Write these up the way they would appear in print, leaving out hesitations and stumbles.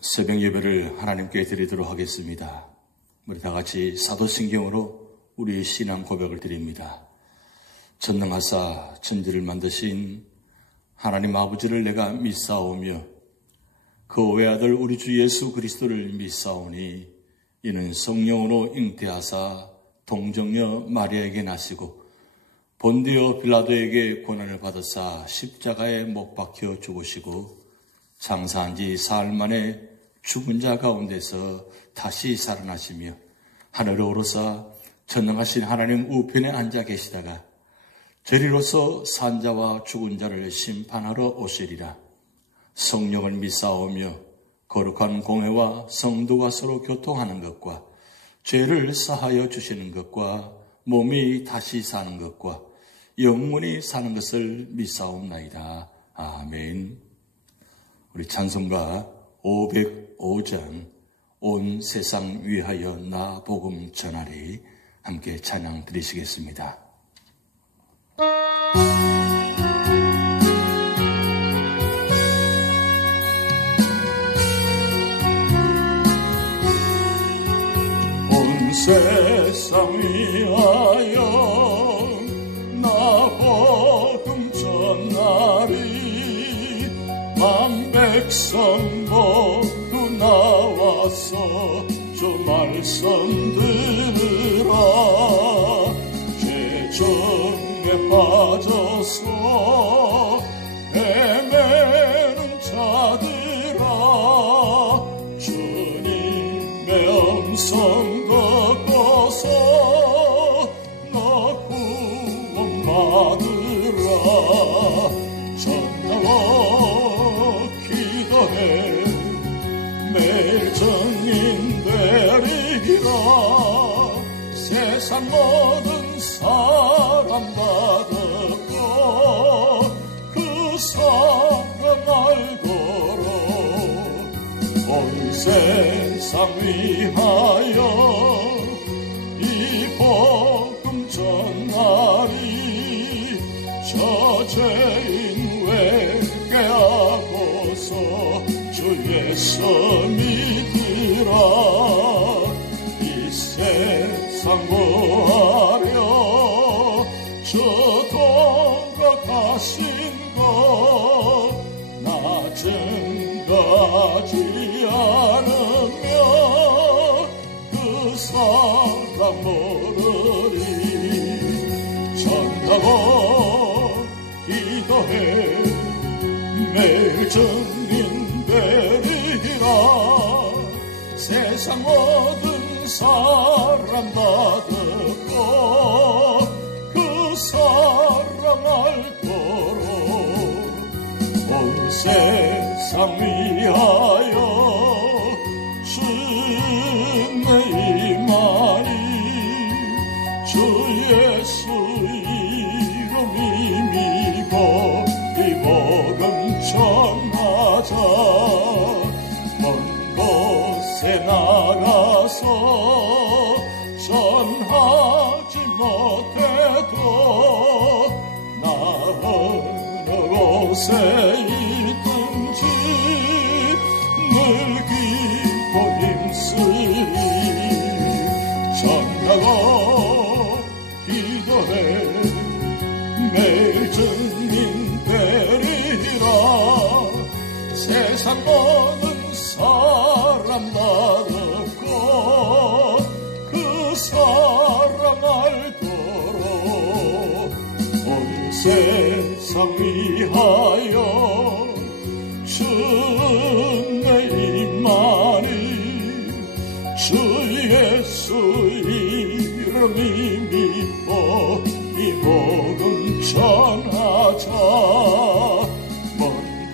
새벽 예배를 하나님께 드리도록 하겠습니다. 우리 다 같이 사도신경으로 우리의 신앙 고백을 드립니다. 전능하사 천지를 만드신 하나님 아버지를 내가 믿사오며 그 외아들 우리 주 예수 그리스도를 믿사오니 이는 성령으로 잉태하사 동정녀 마리아에게 나시고 본디오 빌라도에게 고난을 받으사 십자가에 못 박혀 죽으시고 장사한 지 사흘 만에 죽은 자 가운데서 다시 살아나시며 하늘에 오르사 전능하신 하나님 우편에 앉아 계시다가 저리로서 산자와 죽은 자를 심판하러 오시리라. 성령을 믿사오며 거룩한 공회와 성도가 서로 교통하는 것과 죄를 사하여 주시는 것과 몸이 다시 사는 것과 영원히 사는 것을 믿사옵나이다. 아멘. 우리 찬송가 505장 온 세상 위하여 나 복음 전하리 함께 찬양 드리시겠습니다. 온 세상 위하여 나 복음 전하리 만 백성 모두 나와서 주 말씀 들으라. 죄정에 빠져서 헤매는 자들아 주님의 음성 듣고서 너 구원 받으라. 전하고 기도해 매일 증인 되리라. 세상 모든 사람 다 듣고 그 사랑 알고로 온 세상 위하여 이 복음 전하리. 저 죄인 회개하고서 주 예수 믿으라. 이 세상 구하려 주 돌아가신 것 나 증거하지 않으면 그 사람 모르리. 전하고 기도해 매일 증인 되리라. 세상 모든 사람 다 듣고 그 사랑 알고로 온 세상 위하여 주의 임하니. 주 예수 이름 믿고 이 복음 전하자. 먼 곳에 나가서 전하지 못해도 나 어느 곳에 있든지 늘 기고 힘쓰리. 전하고 기도해 매일 증인 되리라. 세상 모든 사람 다 듣고 그 사랑 알고로 온 세상 위하여 주의 임하니. 주 예수 이름이 믿고 이 복음 전하자. 먼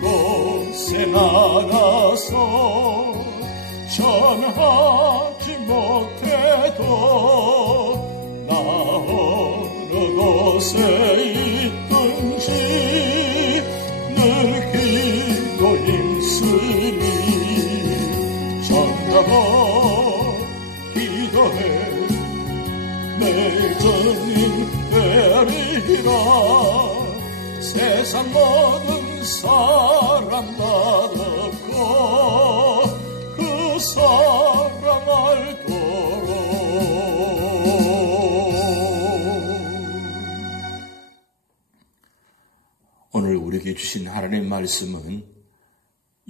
곳에 나가서 전하지 못해도 나 어느 곳에 있든지 늘 기도 힘쓰리. 전하고 기도해 매일 증인 되리라. 세상 모든 사람 다 듣고 우리에게 주신 하나님의 말씀은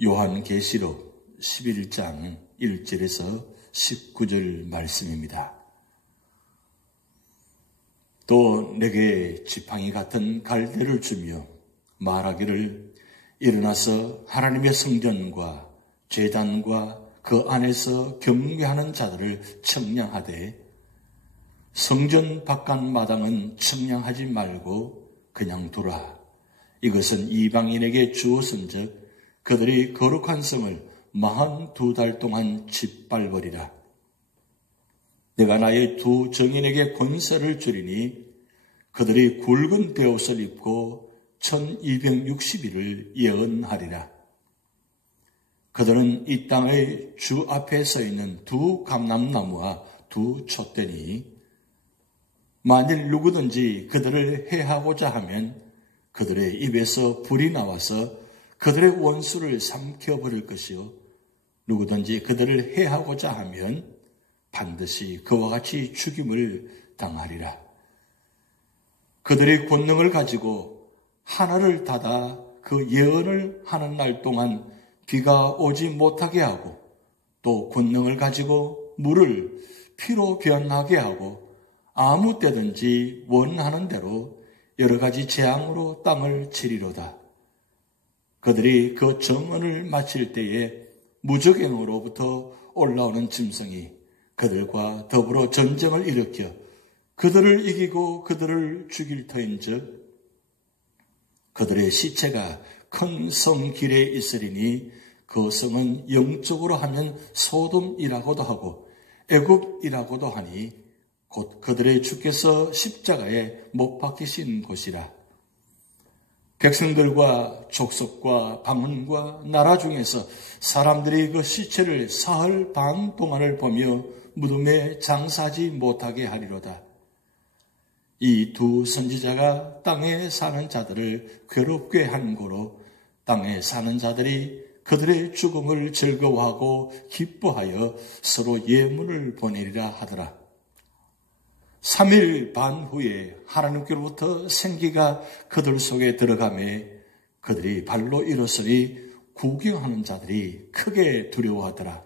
요한계시록 11장 1절에서 19절 말씀입니다. 또 내게 지팡이 같은 갈대를 주며 말하기를 일어나서 하나님의 성전과 제단과 그 안에서 경배하는 자들을 청량하되 성전 바깥 마당은 청량하지 말고 그냥 두라. 이것은 이방인에게 주었은즉 그들이 거룩한 성을 42달 동안 짓밟으리라. 내가 나의 두 정인에게 권세를 주리니 그들이 굵은 베옷을 입고 1260일을 예언하리라. 그들은 이 땅의 주 앞에 서 있는 두 감람나무와 두 촛대니 만일 누구든지 그들을 해하고자 하면 그들의 입에서 불이 나와서 그들의 원수를 삼켜버릴 것이요 누구든지 그들을 해하고자 하면 반드시 그와 같이 죽임을 당하리라. 그들이 권능을 가지고 하늘을 닫아 그 예언을 하는 날 동안 비가 오지 못하게 하고 또 권능을 가지고 물을 피로 변하게 하고 아무 때든지 원하는 대로 여러 가지 재앙으로 땅을 치리로다. 그들이 그 정언을 마칠 때에 무적행으로부터 올라오는 짐승이 그들과 더불어 전쟁을 일으켜 그들을 이기고 그들을 죽일 터인즉 그들의 시체가 큰 성 길에 있으리니 그 성은 영적으로 하면 소돔이라고도 하고 애굽이라고도 하니 곧 그들의 주께서 십자가에 못 박히신 곳이라. 백성들과 족속과 방언과 나라 중에서 사람들이 그 시체를 사흘 반 동안을 보며 무덤에 장사하지 못하게 하리로다. 이 두 선지자가 땅에 사는 자들을 괴롭게 한 고로 땅에 사는 자들이 그들의 죽음을 즐거워하고 기뻐하여 서로 예물을 보내리라 하더라. 3일 반 후에 하나님께로부터 생기가 그들 속에 들어가매 그들이 발로 일어서니 구경하는 자들이 크게 두려워하더라.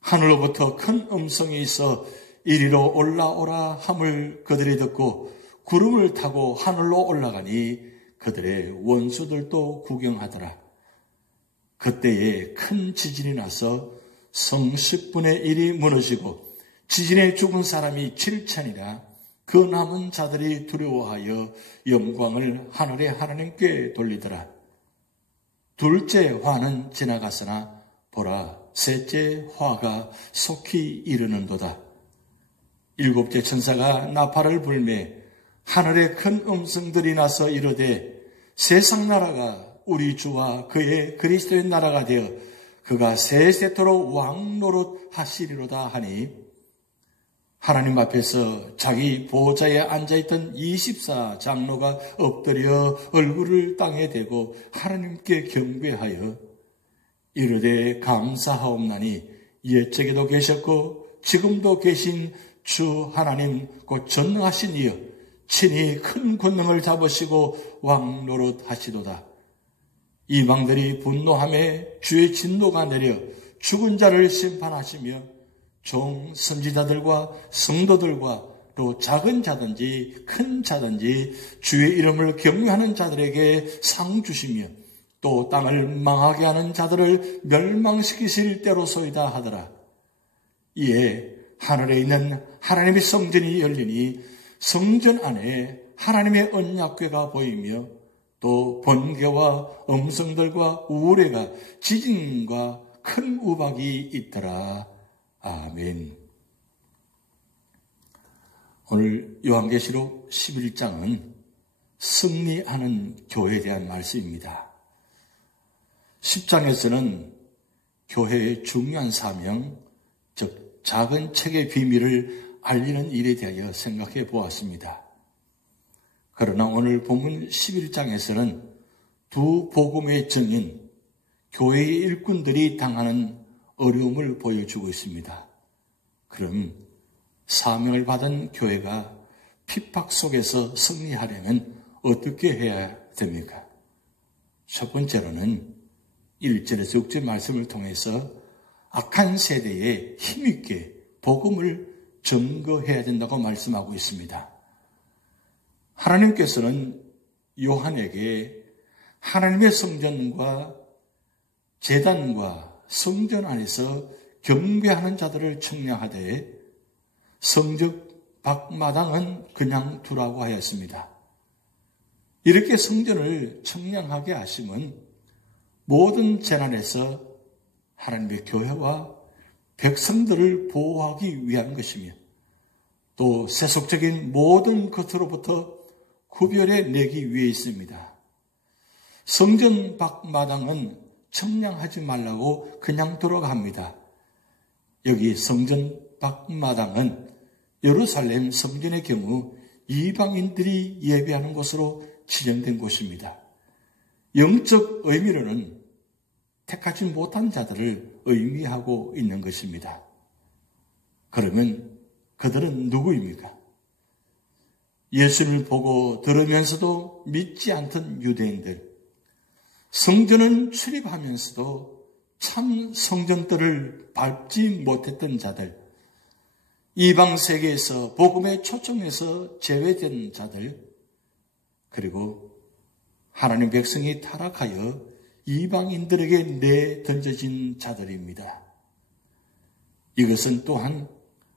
하늘로부터 큰 음성이 있어 이리로 올라오라 함을 그들이 듣고 구름을 타고 하늘로 올라가니 그들의 원수들도 구경하더라. 그때에 큰 지진이 나서 성 10분의 1이 무너지고 지진에 죽은 사람이 7천이라 그 남은 자들이 두려워하여 영광을 하늘의 하나님께 돌리더라. 둘째 화는 지나갔으나 보라 셋째 화가 속히 이르는도다. 일곱째 천사가 나팔을 불매 하늘에 큰 음성들이 나서 이르되 세상 나라가 우리 주와 그의 그리스도의 나라가 되어 그가 세세토록 왕노릇 하시리로다 하니 하나님 앞에서 자기 보호자에 앉아있던 24장로가 엎드려 얼굴을 땅에 대고 하나님께 경배하여 이르되 감사하옵나니 옛적에도 계셨고 지금도 계신 주 하나님 곧 전능하신 이여 친히 큰 권능을 잡으시고 왕노릇 하시도다. 이방들이 분노하며 주의 진노가 내려 죽은 자를 심판하시며 종 선지자들과 성도들과 또 작은 자든지 큰 자든지 주의 이름을 경외하는 자들에게 상 주시며 또 땅을 망하게 하는 자들을 멸망시키실 때로소이다 하더라. 이에 하늘에 있는 하나님의 성전이 열리니 성전 안에 하나님의 언약궤가 보이며 또 번개와 음성들과 우레가 지진과 큰 우박이 있더라. 아멘. 오늘 요한계시록 11장은 승리하는 교회에 대한 말씀입니다. 10장에서는 교회의 중요한 사명, 즉 작은 책의 비밀을 알리는 일에 대하여 생각해 보았습니다. 그러나 오늘 본문 11장에서는 두 복음의 증인, 교회의 일꾼들이 당하는 어려움을 보여주고 있습니다. 그럼 사명을 받은 교회가 핍박 속에서 승리하려면 어떻게 해야 됩니까? 첫 번째로는 1절에서 6절 말씀을 통해서 악한 세대에 힘있게 복음을 증거해야 된다고 말씀하고 있습니다. 하나님께서는 요한에게 하나님의 성전과 제단과 성전 안에서 경배하는 자들을 청량하되 성적 밖마당은 그냥 두라고 하였습니다. 이렇게 성전을 청량하게 하심은 모든 재난에서 하나님의 교회와 백성들을 보호하기 위한 것이며 또 세속적인 모든 것으로부터 구별해 내기 위해 있습니다. 성전 밖마당은 청량하지 말라고 그냥 들어갑니다. 여기 성전 밖마당은 예루살렘 성전의 경우 이방인들이 예배하는 곳으로 지정된 곳입니다. 영적 의미로는 택하지 못한 자들을 의미하고 있는 것입니다. 그러면 그들은 누구입니까? 예수를 보고 들으면서도 믿지 않던 유대인들, 성전은 출입하면서도 참 성전들을 밟지 못했던 자들, 이방 세계에서 복음의 초청에서 제외된 자들, 그리고 하나님 백성이 타락하여 이방인들에게 내던져진 자들입니다. 이것은 또한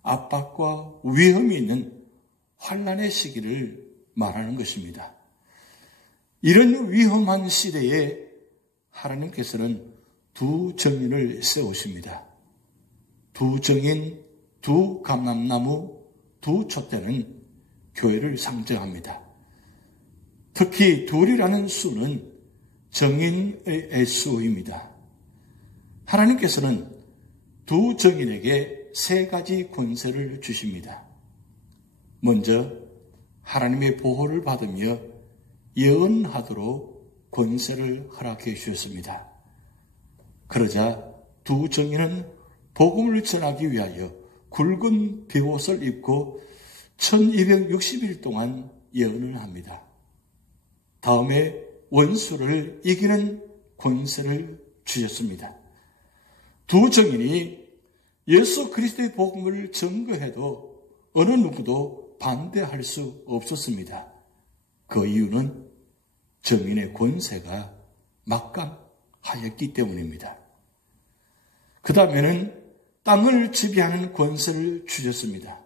압박과 위험이 있는 환난의 시기를 말하는 것입니다. 이런 위험한 시대에 하나님께서는 두 정인을 세우십니다. 두 정인, 두 감람나무, 두 촛대는 교회를 상징합니다. 특히 둘이라는 수는 정인의 수입니다. 하나님께서는 두 정인에게 세 가지 권세를 주십니다. 먼저 하나님의 보호를 받으며 예언하도록 권세를 허락해 주셨습니다. 그러자 두 정인은 복음을 전하기 위하여 굵은 베옷을 입고 1260일 동안 예언을 합니다. 다음에 원수를 이기는 권세를 주셨습니다. 두 정인이 예수 그리스도의 복음을 증거해도 어느 누구도 반대할 수 없었습니다. 그 이유는 정인의 권세가 막강하였기 때문입니다. 그 다음에는 땅을 지배하는 권세를 주셨습니다.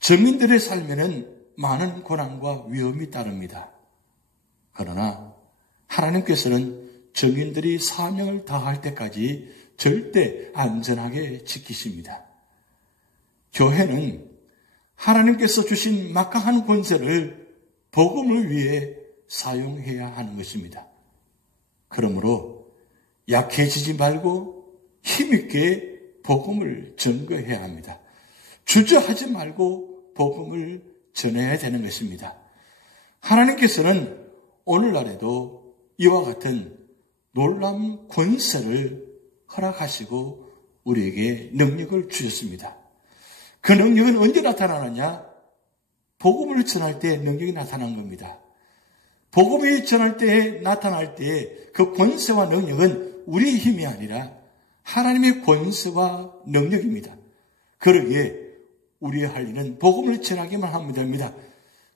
정인들의 삶에는 많은 고난과 위험이 따릅니다. 그러나 하나님께서는 정인들이 사명을 다할 때까지 절대 안전하게 지키십니다. 교회는 하나님께서 주신 막강한 권세를 복음을 위해 사용해야 하는 것입니다. 그러므로 약해지지 말고 힘있게 복음을 증거해야 합니다. 주저하지 말고 복음을 전해야 되는 것입니다. 하나님께서는 오늘날에도 이와 같은 놀라운 권세를 허락하시고 우리에게 능력을 주셨습니다. 그 능력은 언제 나타나느냐? 복음을 전할 때 능력이 나타난 겁니다. 복음이 전할 때 나타날 때 그 권세와 능력은 우리의 힘이 아니라 하나님의 권세와 능력입니다. 그러기에 우리의 할 일은 복음을 전하기만 하면 됩니다.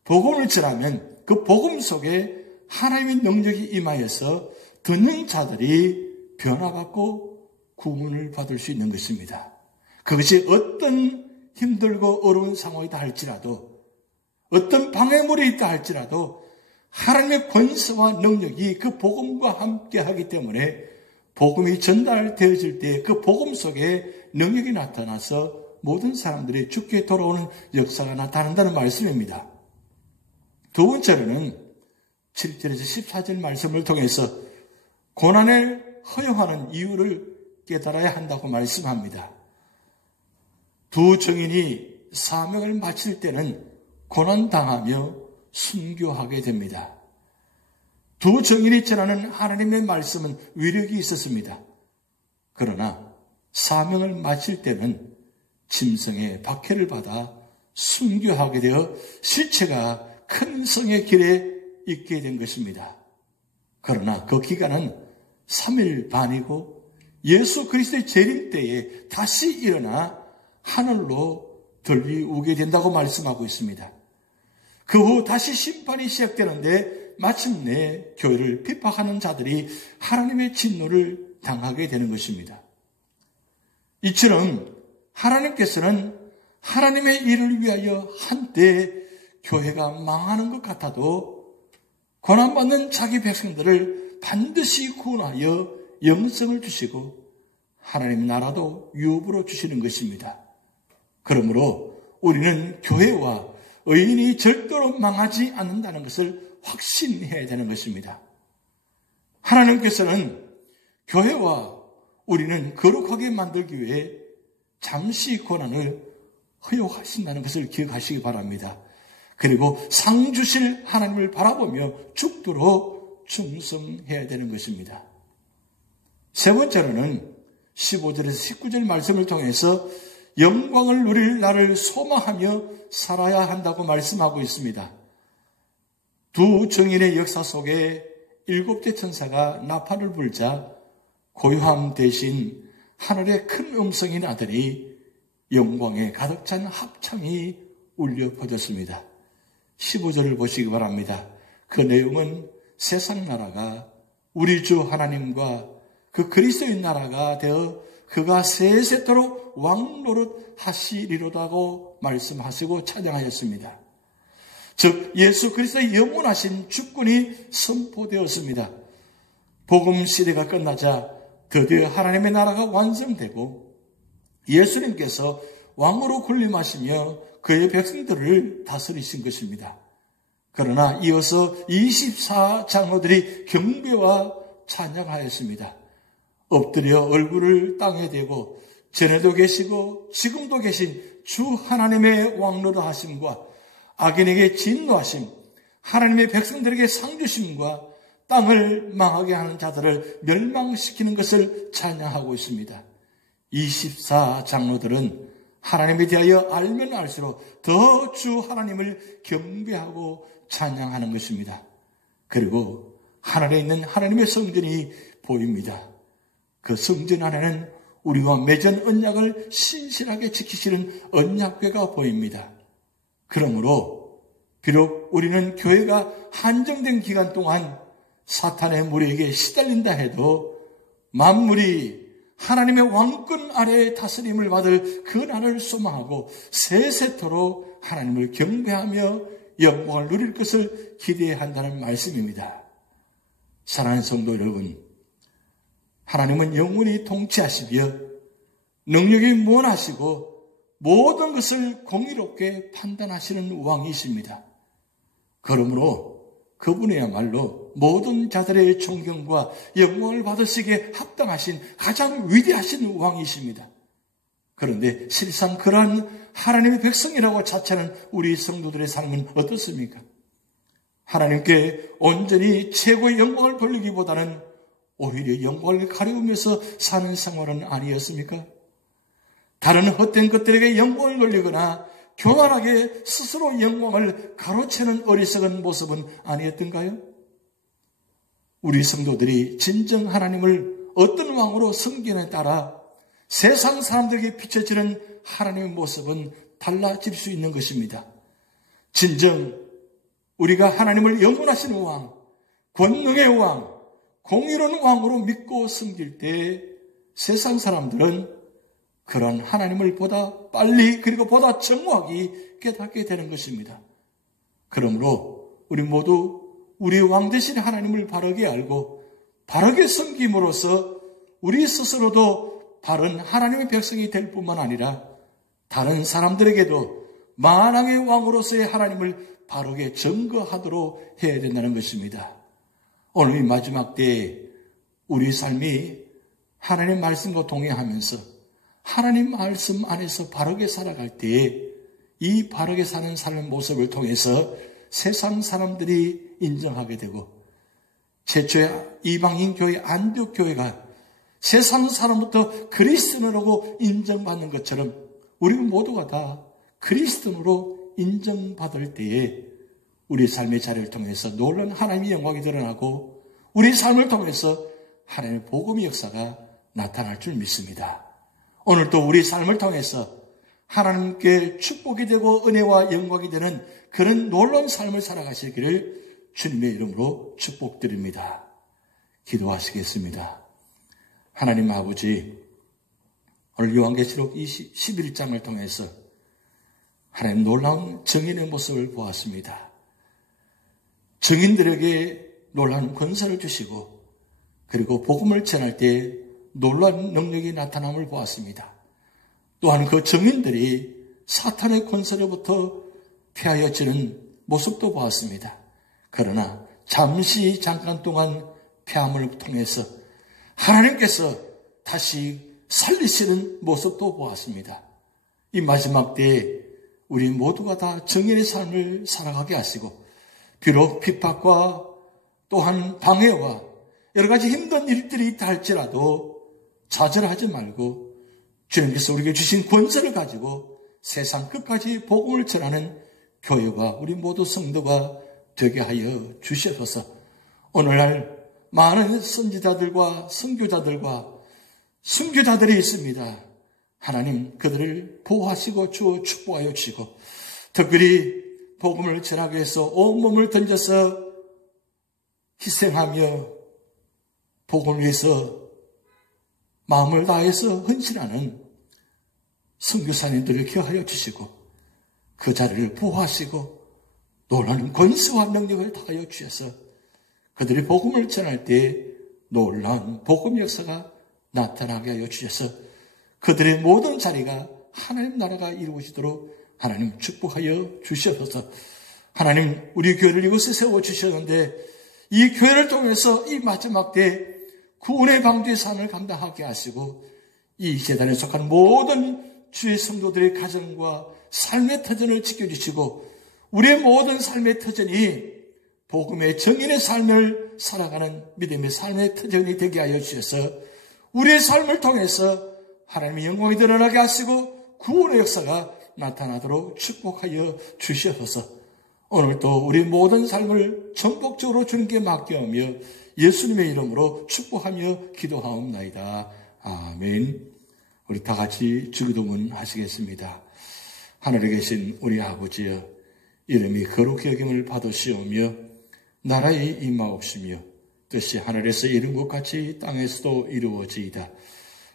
복음을 전하면 그 복음 속에 하나님의 능력이 임하여서 듣는 자들이 변화받고 구원을 받을 수 있는 것입니다. 그것이 어떤 힘들고 어려운 상황이다 할지라도, 어떤 방해물이 있다 할지라도 하나님의 권세와 능력이 그 복음과 함께 하기 때문에 복음이 전달되어질 때 그 복음 속에 능력이 나타나서 모든 사람들이 주께 돌아오는 역사가 나타난다는 말씀입니다. 두 번째로는 7절에서 14절 말씀을 통해서 고난을 허용하는 이유를 깨달아야 한다고 말씀합니다. 두 정인이 사명을 마칠 때는 고난당하며 순교하게 됩니다. 두 정인이 전하는 하나님의 말씀은 위력이 있었습니다. 그러나 사명을 마칠 때는 짐승의 박해를 받아 순교하게 되어 시체가 큰 성의 길에 있게 된 것입니다. 그러나 그 기간은 3일 반이고 예수 그리스도의 재림 때에 다시 일어나 하늘로 들리우게 된다고 말씀하고 있습니다. 그 후 다시 심판이 시작되는데 마침내 교회를 핍박하는 자들이 하나님의 진노를 당하게 되는 것입니다. 이처럼 하나님께서는 하나님의 일을 위하여 한때 교회가 망하는 것 같아도 고난받는 자기 백성들을 반드시 구원하여 영생을 주시고 하나님 나라도 유업으로 주시는 것입니다. 그러므로 우리는 교회와 의인이 절대로 망하지 않는다는 것을 확신해야 되는 것입니다. 하나님께서는 교회와 우리는 거룩하게 만들기 위해 잠시 고난을 허용하신다는 것을 기억하시기 바랍니다. 그리고 상 주실 하나님을 바라보며 죽도록 충성해야 되는 것입니다. 세 번째로는 15절에서 19절 말씀을 통해서 영광을 누릴 날을 소망하며 살아야 한다고 말씀하고 있습니다. 두 증인의 역사 속에 7대 천사가 나팔을 불자 고요함 대신 하늘의 큰 음성이 나더니 영광에 가득 찬 합창이 울려 퍼졌습니다. 15절을 보시기 바랍니다. 그 내용은 세상 나라가 우리 주 하나님과 그 그리스도의 나라가 되어 그가 세세토록 왕노릇 하시리로다고 말씀하시고 찬양하였습니다. 즉 예수 그리스도의 영원하신 주권이 선포되었습니다. 복음 시대가 끝나자 드디어 하나님의 나라가 완성되고 예수님께서 왕으로 군림하시며 그의 백성들을 다스리신 것입니다. 그러나 이어서 24장로들이 경배와 찬양하였습니다. 엎드려 얼굴을 땅에 대고 전에도 계시고 지금도 계신 주 하나님의 왕노릇 하심과 악인에게 진노하심, 하나님의 백성들에게 상주심과 땅을 망하게 하는 자들을 멸망시키는 것을 찬양하고 있습니다. 24장로들은 하나님에 대하여 알면 알수록 더 주 하나님을 경배하고 찬양하는 것입니다. 그리고 하늘에 있는 하나님의 성전이 보입니다. 그 성전 안에는 우리와 맺은 언약을 신실하게 지키시는 언약궤가 보입니다. 그러므로 비록 우리는 교회가 한정된 기간 동안 사탄의 무리에게 시달린다 해도 만물이 하나님의 왕권 아래의 다스림을 받을 그 날을 소망하고 세세토록 하나님을 경배하며 영광을 누릴 것을 기대해야 한다는 말씀입니다. 사랑하는 성도 여러분, 하나님은 영원히 통치하시며 능력이 무한하시고 모든 것을 공의롭게 판단하시는 왕이십니다. 그러므로 그분이야말로 모든 자들의 존경과 영광을 받으시기에 합당하신 가장 위대하신 왕이십니다. 그런데 실상 그러한 하나님의 백성이라고 자처하는 우리 성도들의 삶은 어떻습니까? 하나님께 온전히 최고의 영광을 돌리기보다는 오히려 영광을 가려우면서 사는 생활은 아니었습니까? 다른 헛된 것들에게 영광을 돌리거나 교만하게 스스로 영광을 가로채는 어리석은 모습은 아니었던가요? 우리 성도들이 진정 하나님을 어떤 왕으로 섬기느냐에 따라 세상 사람들에게 비춰지는 하나님의 모습은 달라질 수 있는 것입니다. 진정 우리가 하나님을 영원하신 왕, 권능의 왕, 공의로운 왕으로 믿고 섬길 때 세상 사람들은 그런 하나님을 보다 빨리 그리고 보다 정확히 깨닫게 되는 것입니다. 그러므로 우리 모두 우리 왕 대신 하나님을 바르게 알고 바르게 섬김으로써 우리 스스로도 바른 하나님의 백성이 될 뿐만 아니라 다른 사람들에게도 만왕의 왕으로서의 하나님을 바르게 증거하도록 해야 된다는 것입니다. 오늘 이 마지막 때에 우리 삶이 하나님의 말씀과 동행하면서 하나님 말씀 안에서 바르게 살아갈 때에 이 바르게 사는 삶의 모습을 통해서 세상 사람들이 인정하게 되고 최초의 이방인 교회 안디옥 교회가 세상 사람부터 그리스도인으로 인정받는 것처럼 우리 모두가 다 그리스도인으로 인정받을 때에 우리 삶의 자리를 통해서 놀라운 하나님의 영광이 드러나고 우리 삶을 통해서 하나님의 복음의 역사가 나타날 줄 믿습니다. 오늘도 우리 삶을 통해서 하나님께 축복이 되고 은혜와 영광이 되는 그런 놀라운 삶을 살아가시기를 주님의 이름으로 축복드립니다. 기도하시겠습니다. 하나님 아버지, 오늘 요한계시록 11장을 통해서 하나님 놀라운 증인의 모습을 보았습니다. 증인들에게 놀라운 권세를 주시고 그리고 복음을 전할 때 놀라운 능력이 나타남을 보았습니다. 또한 그 증인들이 사탄의 권세로부터 피하여지는 모습도 보았습니다. 그러나 잠깐 동안 피함을 통해서 하나님께서 다시 살리시는 모습도 보았습니다. 이 마지막 때에 우리 모두가 다 증인의 삶을 살아가게 하시고 비록 핍박과 또한 방해와 여러 가지 힘든 일들이 있다 할지라도 좌절하지 말고 주님께서 우리에게 주신 권세를 가지고 세상 끝까지 복음을 전하는 교회와 우리 모두 성도가 되게 하여 주시옵소서. 오늘날 많은 선지자들과 선교자들과 순교자들이 있습니다. 하나님 그들을 보호하시고 주어 축복하여 주시고 특별히 복음을 전하기 위해서 온몸을 던져서 희생하며 복음을 위해서 마음을 다해서 헌신하는 선교사님들을 기억하여 주시고 그 자리를 보호하시고 놀라운 권세와 능력을 다하여 주셔서 그들이 복음을 전할 때 놀라운 복음 역사가 나타나게 하여 주셔서 그들의 모든 자리가 하나님 나라가 이루어지도록 하나님 축복하여 주시옵소서. 하나님 우리 교회를 이곳에 세워주셨는데 이 교회를 통해서 이 마지막 때 구원의 방주의 삶을 감당하게 하시고 이 재단에 속한 모든 주의 성도들의 가정과 삶의 터전을 지켜주시고 우리의 모든 삶의 터전이 복음의 정인의 삶을 살아가는 믿음의 삶의 터전이 되게 하여 주셔서 우리의 삶을 통해서 하나님의 영광이 드러나게 하시고 구원의 역사가 나타나도록 축복하여 주시옵소서. 오늘도 우리 모든 삶을 전폭적으로 주님께 맡겨오며 예수님의 이름으로 축복하며 기도하옵나이다. 아멘. 우리 다 같이 주기도문 하시겠습니다. 하늘에 계신 우리 아버지여, 이름이 거룩히 여김을 받으시오며 나라의 임하옵시며 뜻이 하늘에서 이룬 것 같이 땅에서도 이루어지이다.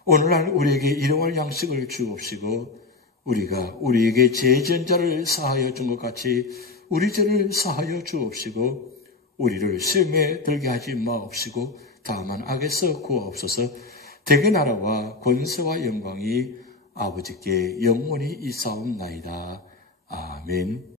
오늘날 우리에게 일용할 양식을 주옵시고 우리가 우리에게 죄지은 자를 사하여 준 것 같이 우리 죄를 사하여 주옵시고 우리를 시험에 들게 하지 마옵시고 다만 악에서 구하옵소서. 대개 나라와 권세와 영광이 아버지께 영원히 있사옵나이다. 아멘.